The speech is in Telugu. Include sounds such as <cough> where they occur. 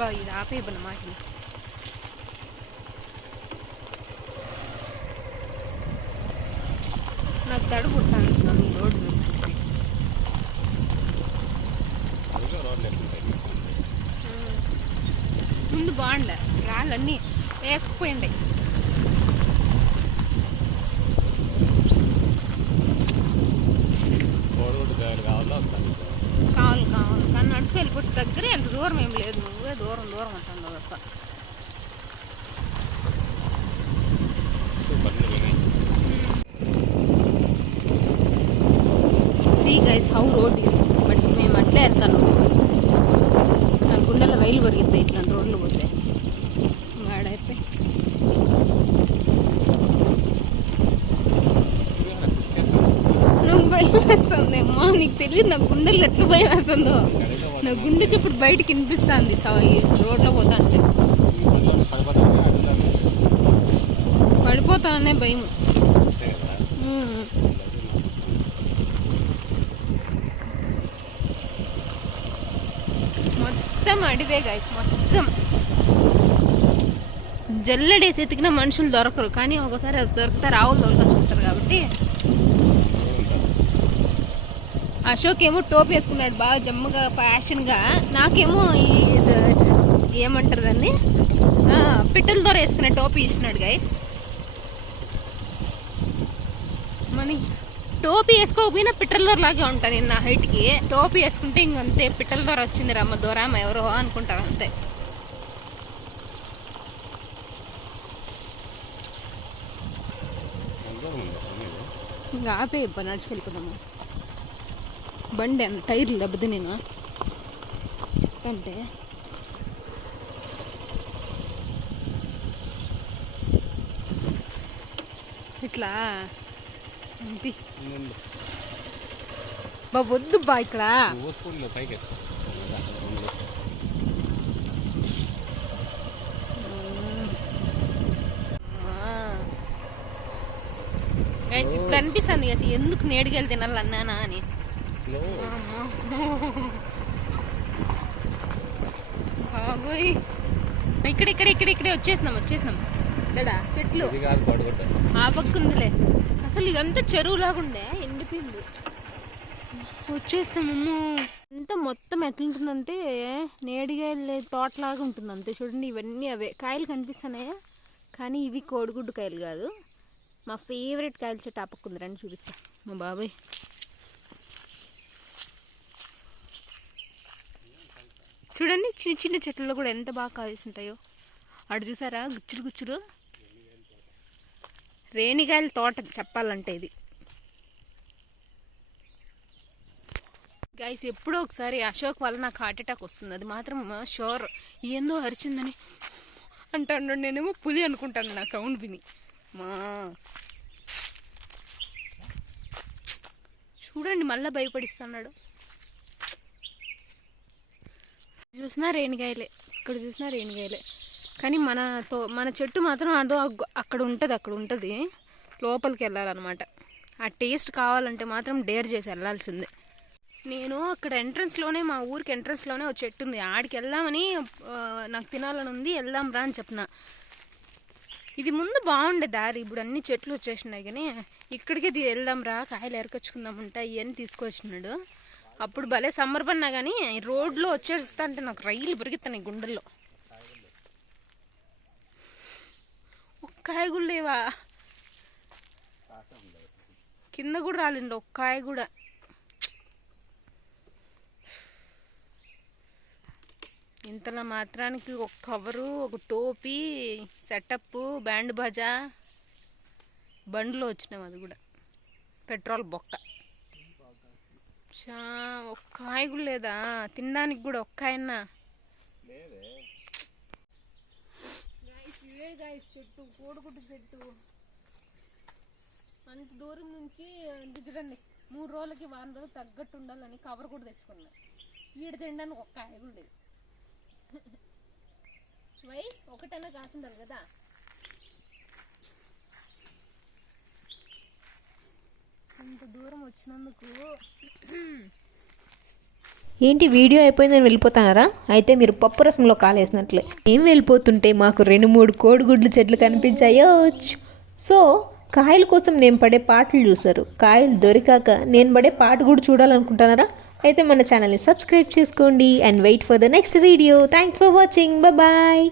బా ఇది ఆపేయబన్న మాటలు నాకు తడు పుట్టాను స్వామి రోడ్డు మీకు. ముందు బాగుండ రాళ్ళన్నీ వేసుకుపోయిండే? కావాలి కావాలి కానీ నడుచుకు దగ్గరే ఎంత దూరం ఏం లేదు. నువ్వే దూరం దూరం అంటున్నావు తప్ప see guys how road is but మేము అట్లే వెళ్తాను నా గుండెల రైలు పరిగెత్తాయి ఇట్లా రోడ్లు పోతే. ఆడైతే నువ్వు భయం వేస్తుందేమ్మా నీకు తెలియదు నా గుండెలు ఎట్లు భయం వేస్తుందో నా గుండె చప్పుడు బయటకి వినిపిస్తుంది రోడ్లో పోతా అంటే. పడిపోతానే పడిపోతాననే భయం మొత్తం అడివే గైస్ మొత్తం. జల్లడేసి ఎతికిన మనుషులు దొరకరు కానీ ఒకసారి అది ఆవులు రావులు దొరకచ్చు ఉంటారు కాబట్టి. అశోక్ ఏమో టోపీ వేసుకున్నాడు బాగా జమ్ముగా ఫ్యాషన్గా. నాకేమో ఏమంటారు దాన్ని? పిట్టల దొర వేసుకునే టోపీ ఇస్తున్నాడు గైస్ మన. టోపీ వేసుకోకపోయినా పిట్టల దొర లాగే ఉంటాను నేను నా హైట్కి టోపీ వేసుకుంటే ఇంకంతే పిట్టల దొర వచ్చింది రమ్మ దొరామ ఎవరో అనుకుంటారు అంతే? ఇంకా ఆపే ఇబ్బ నడుచుకెళ్ళిపోదాము. బండి అన్న టైర్లు దెబ్బతి నేను. చెప్పంటే. ఇట్లా. బా వద్దు బా ఇక్కడ. ఇప్పుడు అనిపిస్తుంది కదా ఎందుకు నేడుకెళ్ళి తినాలన్నానా అని. స్లో. బాబోయ్. ఇక్కడ ఇక్కడ ఇక్కడ ఇక్కడే వచ్చేసినాం వచ్చేసినాం. ఇక్కడ? చెట్లు. ఆ పక్క ఉందిలే. అసలు ఇదంతా చెరువులాగుండే ఎండిపోయింది. వచ్చేస్తామమ్మో. ఇంత మొత్తం ఎట్లుంటుందంటే నేడిగాయలు తోటలాగా ఉంటుంది అంతే చూడండి ఇవన్నీ అవే. కాయలు కనిపిస్తున్నాయా? కానీ ఇవి కోడిగుడ్డు కాయలు కాదు. మా ఫేవరెట్ కాయల చెట్టు ఆ పక్క ఉంది. రండి చూపిస్తా. మా బాబాయ్. చూడండి చిన్న చిన్న చెట్లలో కూడా ఎంత బాగా కాయలు ఉంటాయో. అటు చూసారా? గుచ్చులు గుచ్చులు. రేణిగాయల తోట చెప్పాలంటే ఇది. గైస్ ఎప్పుడో ఒకసారి అశోక్ వల్ల నాకు హార్ట్ అటాక్ వస్తుంది. అది మాత్రం షూర్ ఏందో అరిచిందని అంటాను. నేనేమో పులి అనుకుంటాను నా సౌండ్ విని. మా. చూడండి మళ్ళీ భయపడిస్తున్నాడు. చూసినా రేణిగాయలే. ఇక్కడ చూసినా రేణిగాయలే. కానీ మన తో మన చెట్టు మాత్రం అదో అక్కడ ఉంటుంది అక్కడ ఉంటుంది. లోపలికి వెళ్ళాలన్నమాట. ఆ టేస్ట్ కావాలంటే మాత్రం డేర్ చేసి వెళ్ళాల్సిందే. నేను అక్కడ ఎంట్రన్స్లోనే మా ఊరికి ఎంట్రన్స్లోనే ఒక చెట్టు ఉంది. ఆడికి వెళ్దామని నాకు తినాలని ఉంది వెళ్దాం రా అని చెప్పిన. ఇది ముందు బాగుండే దారి. ఇప్పుడు అన్ని చెట్లు వచ్చేసినాయి కానీ ఇక్కడికే వెళ్దాం రా కాయలు ఎరకొచ్చుకుందాం ఉంటాయి అని తీసుకొచ్చినాడు. అప్పుడు భలే సమ్మర్ పడినా కానీ రోడ్లో వచ్చేస్తా అంటే నాకు రైలు పెరుగుతున్నాయి గుండెల్లో. ఒక్కాయ కూడా లేవా? కింద కూడా రాలండి ఒక్కాయ కూడా ఇంతలో మాత్రానికి ఒక కవరు ఒక టోపీ సెటప్ బ్యాండ్ బజా బండ్లో వచ్చినాం అది కూడా పెట్రోల్ బొక్క. చా ఒక్క కాయ కూడా లేదా? తినడానికి కూడా ఒక్క ఇవే గాయస్ చెట్టు కోడిగుడ్డు చెట్టు. అంత దూరం నుంచి చూడండి మూడు రోజులకి వారం రోజులు తగ్గట్టు ఉండాలని కవర్ కూడా తెచ్చుకున్నా. వీడు తినడానికి ఒక్క కూడా లేదు. <laughs> వై ఒకటైనా కాసుండాలి కదా? ఇంత దూరం వచ్చినందుకు ఏంటి వీడియో అయిపోయింది నేను వెళ్ళిపోతున్నారా? అయితే మీరు పప్పు రసంలో కాలేసినట్లే. ఏం వెళ్ళిపోతుంటే మాకు రెండు మూడు కోడిగుడ్లు చెట్లు కనిపించాయో సో కాయల కోసం నేను పడే పాటలు చూశారు. కాయలు దొరికాక నేను పడే పాట కూడా చూడాలనుకుంటున్నారా? అయితే మన ఛానల్ని సబ్స్క్రైబ్ చేసుకోండి and wait for the next video. Thanks for watching bye